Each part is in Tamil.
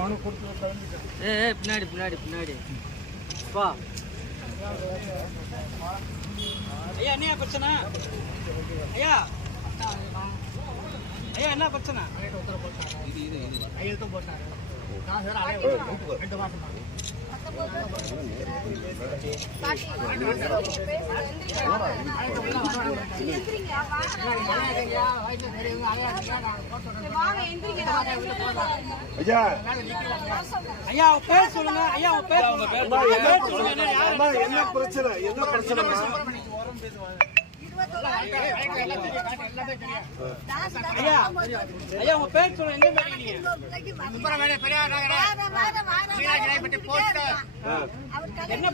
மனு கொடுத்து ஏ ஏ, பின்னாடி பின்னாடி பின்னாடி. வா. ஐயா என்ன பிரச்சனை? ஐயா. ஐயா என்ன பிரச்சனை? போட்டாரு. நான் சார் அலைய ரெண்டு மாசம் தான். ஐயா. ஐயா பேர் சொல்லுங்க. ஐயா பேர் சொல்லுங்க. என்ன பேர் சொல்லுங்க. என்ன யாரு அம்மா, என்ன பிரச்சனை? என்ன பிரச்சனைமா ஐயா உங்க பேர் சொல்லுங்க எங்க என்ன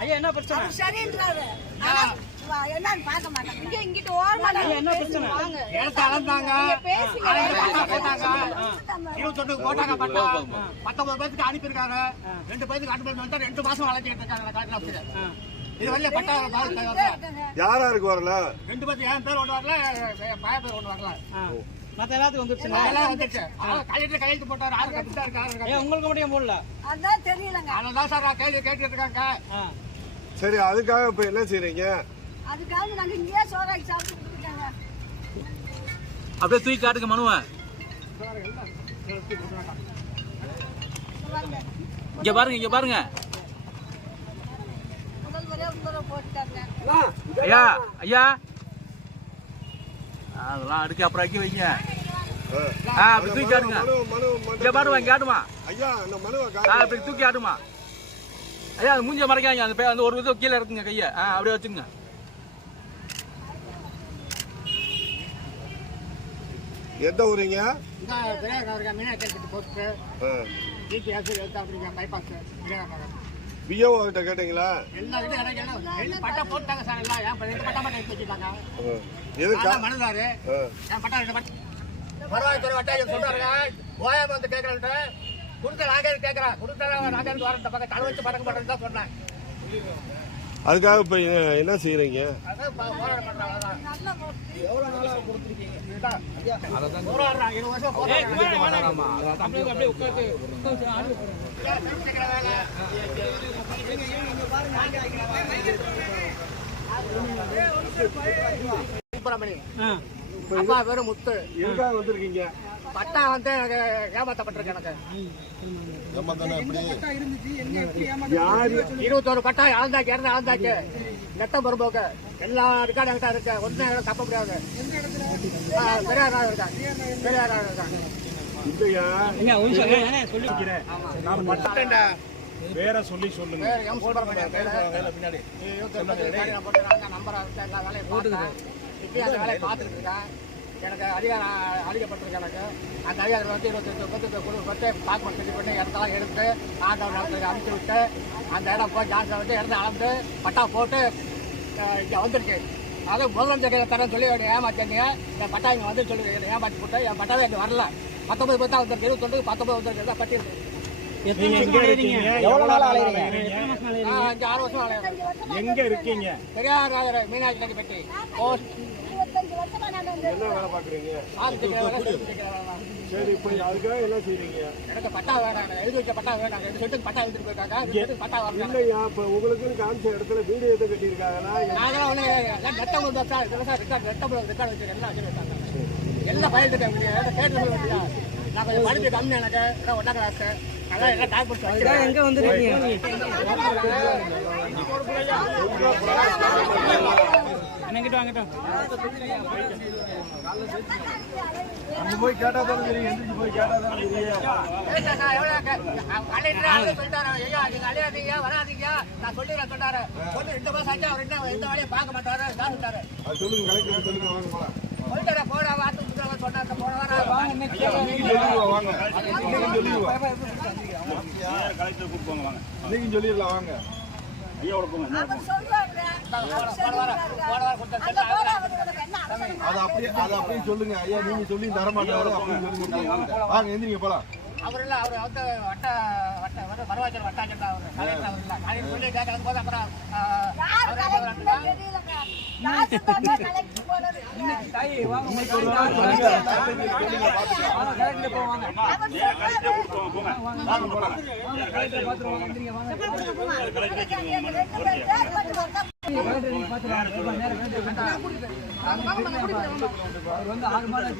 ஐயா என்ன பிரச்சனை சரின்றாரு என்னன்னு பார்க்க மாட்டாங்க இங்க இங்கிட்டு ஓரமா என்ன பிரச்சனை இடத்த அளந்தாங்க பேசுங்க. போட்டாங்க பட்டா பத்தொன்பது பேருக்கு அனுப்பியிருக்காங்க ரெண்டு பேருக்கு அனுப்பி ரெண்டு மாசம் அழைச்சிட்டு இருக்காங்க கலெக்டர் ஆஃபீஸர் இது வரல பட்டா யாரா இருக்கு வரல? ரெண்டு பேருக்கு என் பேர் ஒன்று வரல பையன் பேர் ஒன்று வரல. ஆ. மத்த எல்லாத்துக்கும் வந்துருச்சுங்க அதெல்லாம் வந்துருச்சு. கலெக்டர் கையெழுத்து போட்டாரு ஆறு கட்டு இருக்காரு உங்களுக்கு மட்டும் போடல? அதான் தெரியலங்க. அதனால தான் சார் நான் கேள்வி கேட்டுட்டு இருக்காங்க ஆ. சரி அதுக்காக இப்ப என்ன செய்றீங்க? அதுக்காக நாங்க இங்கேயே சோறாக்கி சாப்பிட்டு இருக்காங்க. அப்படியே தூக்கி காட்டுங்க மனுவை. இங்க பாருங்க இங்க பாருங்க. ஐயா ஐயா. அதெல்லாம் அடுக்க அப்புறம் அக்கி வைங்க. ஆ. அப்படி தூக்கி மனு- இங்க ஆட்டுமா. ஐயா ஆ. இப்படி தூக்கி ஆட்டுமா. ஐயா அது மூஞ்ச மறைக்காங்க அந்த அந்த ஒரு இது கீழே இருக்குங்க கையை. ஆ அப்படியே வச்சுங்க எந்த ஊருங்க? நகருக்கு மீனாட்சி போட்டு பைபாஸ் பிஓ கிட்ட கேட்டீங்களா? பட்டா போட்டாங்க சார் எல்லாம் ஏன் ரெண்டு பட்டா மட்டும் எடுத்து வச்சுட்டாங்க ஆ. எதுக்கா மனுதாரு பட்டா ரெண்டு பட்டா வருவாய்த்துறை வட்டாயம் சொல்றாருங்க. ஓயாம வந்து கேட்கறேன்ட்டு கொடுத்த நாங்க கேட்கறேன் கொடுத்த நாங்க இருந்து வரேன் பக்கம் தலை வச்சு பறக்க மாட்டேன்னு தான் சொன்னேன். அதுக்காக இப்ப என்ன- வேலை? சுப்பிரமணி அப்பா பேரு முத்து. எதுக்காக வந்திருக்கீங்க? பட்டா வந்து எனக்கு ஏமாத்தப்பட்டிருக்கு எனக்கு. இருபத்தோரு பட்டா ஆழ்ந்தாக்கி இறந்து ஆழ்ந்தாக்கி நெட்டம் பொறுப்போக்கு எல்லா ரெக்கார்டும் என்கிட்ட இருக்கு. ஒன்றும் தப்ப முடியாது. ஆ, பெரியார் நகர் இருக்காங்க. வேற சொல்லி சொல்லுங்க. பார்த்தேன் இப்பயும் அந்த வேலையை பார்த்துட்டு இருக்கேன் எனக்கு அதிகாரம் அளிக்கப்பட்டிருக்கு எனக்கு. அந்த அதிகாரம் வந்து இருபத்தஞ்சு பத்து குழு பத்து டாக்குமெண்ட் செஞ்சு பண்ணி இடத்தெல்லாம் எடுத்து ஆண்டவர் நடத்துக்கு அனுப்பிச்சு விட்டு அந்த இடம் போய் ஜாஸ்தி வந்து இடத்த அளந்து பட்டா போட்டு இங்கே வந்துருச்சு அது முதலமைச்சர் தரேன் சொல்லி ஏமாத்திங்க என் பட்டா இங்கே வந்து சொல்லி ஏமாற்றி போட்டு என் பட்டாவே இங்கே வரல. பத்தொன்பது பத்தா வந்திருக்கு. இருபத்தொன்று பத்தொன்பது வந்திருக்கு. தான் பட்டி இருக்கு எத்தனை மாசம் அலையறீங்க எவ்வளவு நாள் அலையறீங்க ஆறு வருஷம் ஆலையா எங்க இருக்கீங்க? பெரியார் நகர் மீனாட்சி நதி போஸ்ட் வருஷமா இந்த என்ன வேலை பாக்குறீங்க. சரி இப்ப அதுக்காக என்ன செய்றீங்க? எனக்கு பட்டா வேணாங்க எழுதி வச்ச பட்டா வேணாங்க ரெண்டு செட்டுக்கு பட்டா எழுதிட்டு போயிருக்காங்க. பட்டா வரல. இல்லையா இப்ப உங்களுக்கு காமிச்ச இடத்துல வீடு எதை கட்டியிருக்காங்கன்னா நான் நெட்டம் கொண்டு வச்சா இதெல்லாம் சார் ரெக்கார்ட் நெட்டம் ரெக்கார்டு வச்சு எல்லாம் வச்சுருக்காங்க எல்லாம் பயந்துட்டேன். நான் கொஞ்சம் படிப்பு கம்மி எனக்கு. எல்லாம் ஒன்றா கிளாஸ் அதான் எல்லாம் டாக்குமெண்ட்ஸ் வச்சுருக்கேன் எங்க வந்துருக்கீங்க? அண்ணங்கிட்ட வாங்கிட்டோம். அங்க போய் கேட்டா தானே தெரியும். எந்திரிச்சு போய் கேட்டா தானே தெரியும். அழையாதீங்க வராதீங்க. நான் சொன்னாரு சொல்லி ரெண்டு மாசம் ஆச்சு அவர் என்ன எந்த பார்க்க மாட்டாரு. நான் சொல்லுங்க கலெக்டர் சொல்லுங்க வாங்க போலாம். இன்னைக்கு சொல்லிடலாம் வாங்க. அது அப்படியே அது அப்படியே சொல்லுங்க. ஐயா நீங்க சொல்லி தர மாட்டாரு அப்படின்னு சொல்லுங்க வாங்க எந்திரிங்க போலாம். அவரெல்லாம் அவர் வந்து வட்ட வட்ட வரவாச்சர் வட்டாச்சர் தான் அவர் கலெக்டர் அவர் இல்லை கலெக்டர் சொல்லி கேட்கறது போது அப்புறம் வந்து ஆறு மாதம்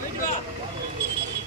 போயிட்டு வா